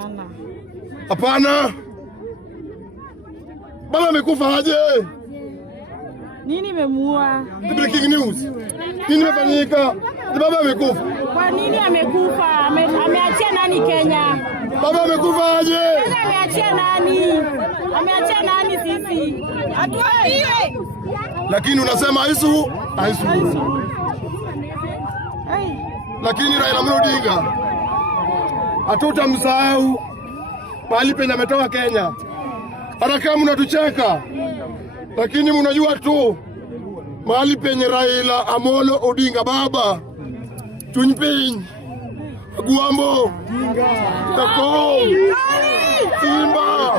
Sana. Hapana. Baba amekufa aje? Nini imemuua? Breaking news. Nini imefanyika? Baba amekufa. Kwa nini amekufa? Ameachia nani Kenya? Baba amekufa aje? Ameachia nani? Ameachia nani sisi? Atuambie. Lakini unasema Aisu. Lakini Raila Amolo Odinga hatutamsahau mahali penye ametoka Kenya. Hata kama mnatucheka, lakini mnajua tu mahali penye Raila Amolo Odinga baba Tunypiny Gwambo Tako Simba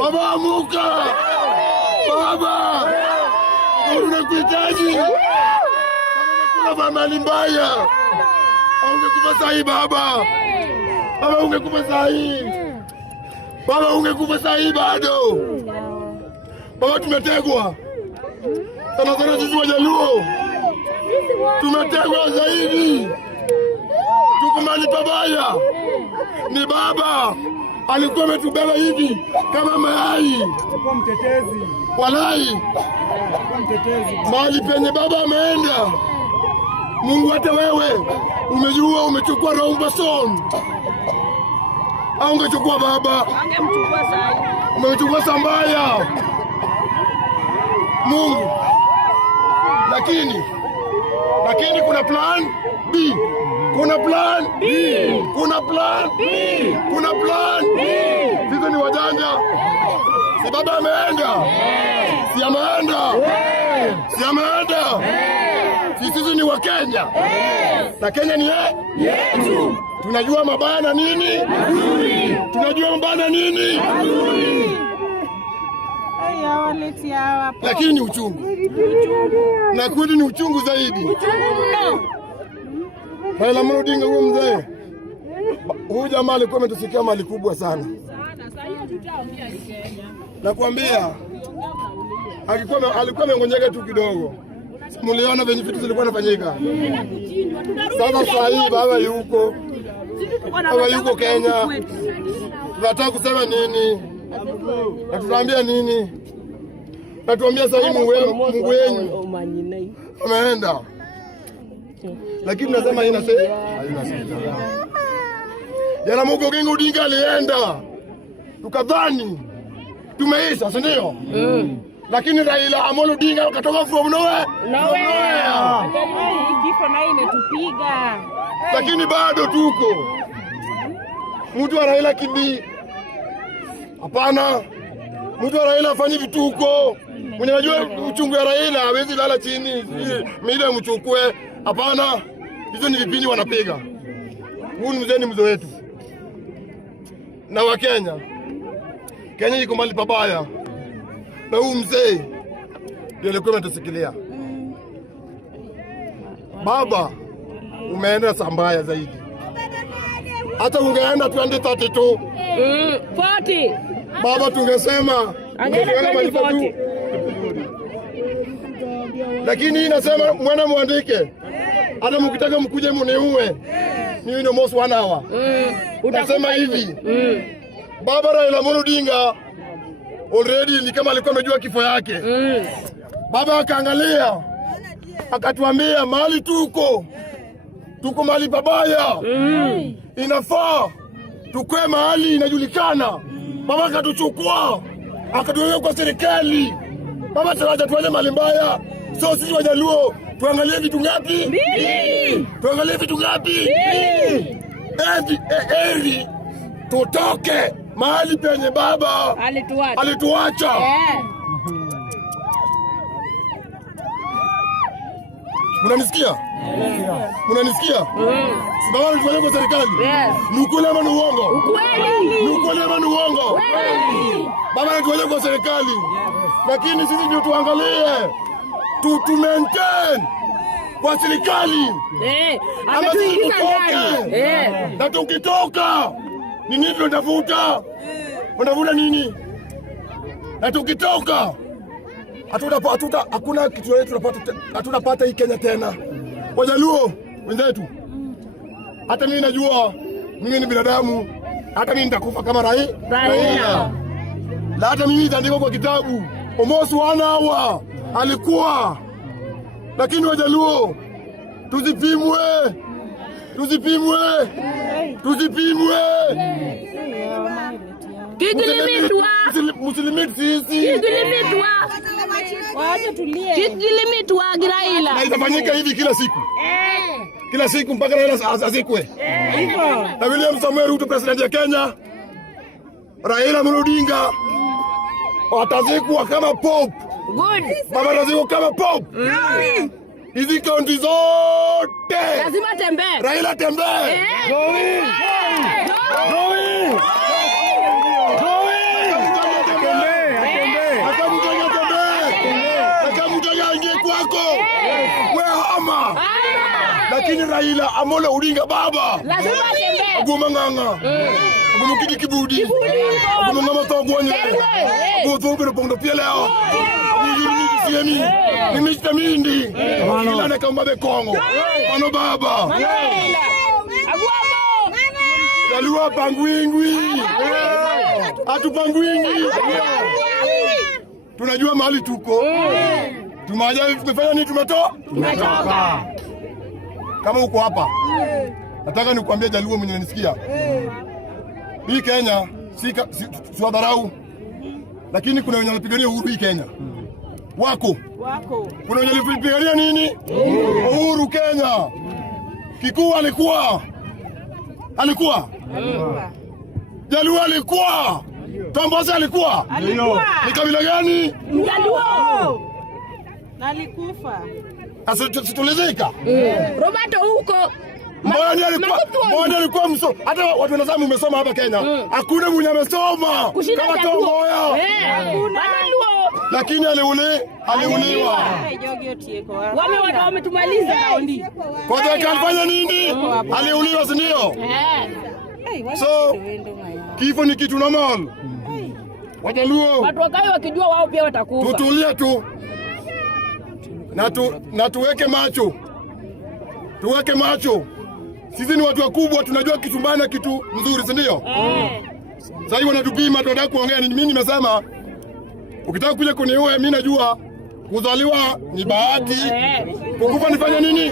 Baba amuka! Baba! Unakuhitaji! Baba mali mbaya! Ungekufa sahi baba! Baba ungekufa sahi! Baba ungekufa sahi bado! Baba tumetegwa! Sana sana sisi Wajaluo! Tumetegwa zaidi! Tuko mali pabaya! Ni baba! Alikuwa ametubeba hivi kama mayai. Alikuwa mtetezi. Walai. Alikuwa mtetezi. Mahali penye baba ameenda. Mungu hata wewe umejua umechukua Rombason. Au ungechukua baba? Angemchukua sana. Umechukua Sambaya. Mungu. Lakini kuna plan B. Kuna plan B. Kuna plan B. Kuna plan B. Sisi ni wajanja. Si baba ameenda. Si ameenda. Si ameenda. Sisi ni wa Kenya. Na Kenya ni yetu. Tunajua mabaya na nini? Mazuri. Tunajua mabaya na nini? Mazuri. Lakini ni uchungu. Na kweli ni uchungu zaidi. Raila Amolo Odinga huyo mzee. Huyu jamaa alikuwa ametusikia mali kubwa sana. Nakwambia alikuwa amengonjeka tu kidogo. Muliona venye vitu zilikuwa nafanyika. Sasa saa hii baba yuko. Baba yuko Kenya. Tunataka kusema nini? Na tutaambia nini? Na tuambia sasa Mungu wenyu ameenda. Lakini nasema haina sasa. Jana Mugoginga Odinga alienda. Tukadhani tumeisha, si ndio? Lakini Raila Amolo Odinga akatoka from nowhere. Kifo naye imetupiga. Lakini bado tuko. Mtu wa Raila kibi. Hapana. Mtu wa Raila afanye vituko. Mwenye anajua uchungu ya Raila hawezi lala chini. Mila mchukue. Hapana. Hizo ni vipindi wanapiga. Huyu mzee ni mzee wetu. Na wa Kenya. Kenya iko mahali pabaya. Na huyu mzee ndiye alikuwa anatusikilia. Baba umeenda Sambaya zaidi. Hata ungeenda 2032. 40. Baba tungesema angeenda 2040. Lakini inasema mwana muandike. Hata mkitaka mkuje mniue. Ni ndio most 1 hour. Utasema hivi. Baba Raila Amolo Odinga already ni kama alikuwa amejua kifo yake. Baba akaangalia. Akatuambia mahali tuko mahali pabaya. Inafaa tukue mahali inajulikana. Baba akatuchukua. Akatuweka kwa serikali. Baba tunaanza tuone mahali mbaya. So sisi Wajaluo tuangalie vitu ngapi? 2. Tuangalie vitu ngapi? 2. Eri tutoke mahali penye baba alituacha. Munanisikia? Munanisikia? Si baba alituacha kwa serikali? Ni ukweli ama ni uongo? Ukweli. Ni ukweli ama ni uongo? Baba alituacha kwa serikali. Lakini sisi ndio tuangalie. Tu maintain kwa serikali. Ama sisi tutoke. Na tukitoka ni nini tunatafuta? Unavuta nini? Na tukitoka hakuna kitu yote tunapata, hatutapata hii Kenya tena. Wajaluo wenzetu, hata mimi najua mimi ni binadamu, hata mimi nitakufa kama Raila. Na hata mimi nitaandika kwa kitabu Omosi wanawa alikuwa. Lakini Wajaluo, tusipimwe. Muslimit sisi. Waache tulie. Kigilimitwa Raila. Na itafanyika hivi kila siku. Kila siku mpaka Raila azikwe. Hivyo. Na William Samoei Ruto, president ya Kenya, Raila Amolo Odinga watazikwa kama pope. Good. Baba atazikwa kama pope. Hizi kaunti zote Lazima tembee. Raila tembee. Lakini Raila Amolo Odinga baba Lazima tembee. Aguma nganga. Aguma kibudi. Aguma ngama togwanye. Aguma togo pondo pieleo. Aguma siemi. Mimi sitamindi. Kila na kamba be Kongo. Ano baba. Agwamo. Galua pangwingwi. Atupangwingi. Tunajua mahali tuko. Tumaja kufanya nini tumetoka? Kama uko hapa, nataka nikuambia Jaluo mwenye unanisikia. Hii Kenya si wadharau, lakini kuna wenye wanapigania uhuru hii Kenya. Wako. Kuna wenye wanapigania nini? Uhuru Kenya. Kikuyu alikuwa. Jaluo alikuwa. Tombosa alikuwa. Ni kabila gani? Jaluo. Alikufa. Asitulizika. Roberto huko. Mbona alikuwa mso. Hata watu wanasema umesoma hapa Kenya. Hakuna mwenye amesoma. Kama Tomboya. Lakini aliuliwa. Wametumaliza raundi. Kwa hiyo alifanya nini? Aliuliwa, si ndio? So kifo ni kitu normal. Wajaluo, watu wakai wakijua wao pia watakufa. Tutulie tu. Na tuweke macho. Sisi ni watu wakubwa, tunajua kitu mbaya kitu mzuri, si ndio? Sasa hivi wanatupima, tunataka kuongea nini? Mimi nimesema ukitaka kuja kuniua mimi najua kuzaliwa ni bahati. Kukufa nifanya nini?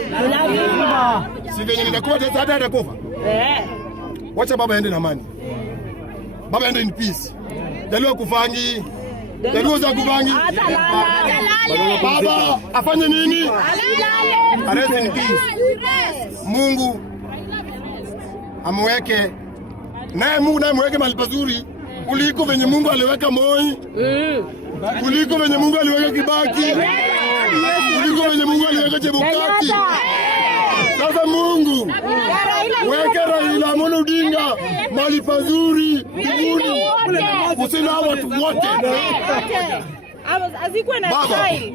Si venye nitakufa hata atakufa. Wacha baba aende na amani. Baba aende in peace. Jaluo kufangi. Jaluo za kufangi. Baba afanye nini? Arete in peace. Mungu amweke. Naye Mungu amweke mahali pazuri kuliko venye Mungu aliweka Moi. Kuliko venye Mungu aliweka Kibaki. Kuliko venye Mungu aliweka Chebukati. Sasa Mungu weke Raila Amolo Odinga mahali pazuri mbinguni. Kusina watu wote. Azikwe na style.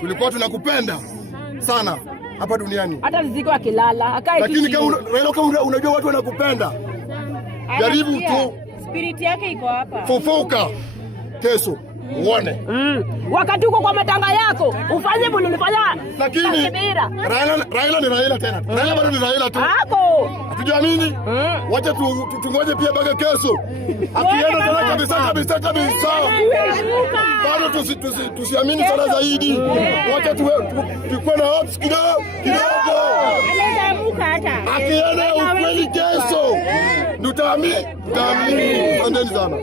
Tulikuwa tunakupenda sana hapa duniani. Hata ziko akilala, akae. Lakini kama unajua watu wanakupenda. Jaribu tu. Spirit yake iko hapa. Fufuka kesho uone. Wakati uko kwa matanga yako ufanye bulu ulifanya. Lakini Raila ni Raila tena. Raila bado ni Raila tu. Hapo. Hatujaamini. Wacha tungoje pia mpaka kesho. Akienda tena kabisa. Bado tusiamini sana zaidi. Wacha tukue na hopes kidogo. Anaamka hata. Akienda ukweli kesho. Tutaamini. Asanteni sana.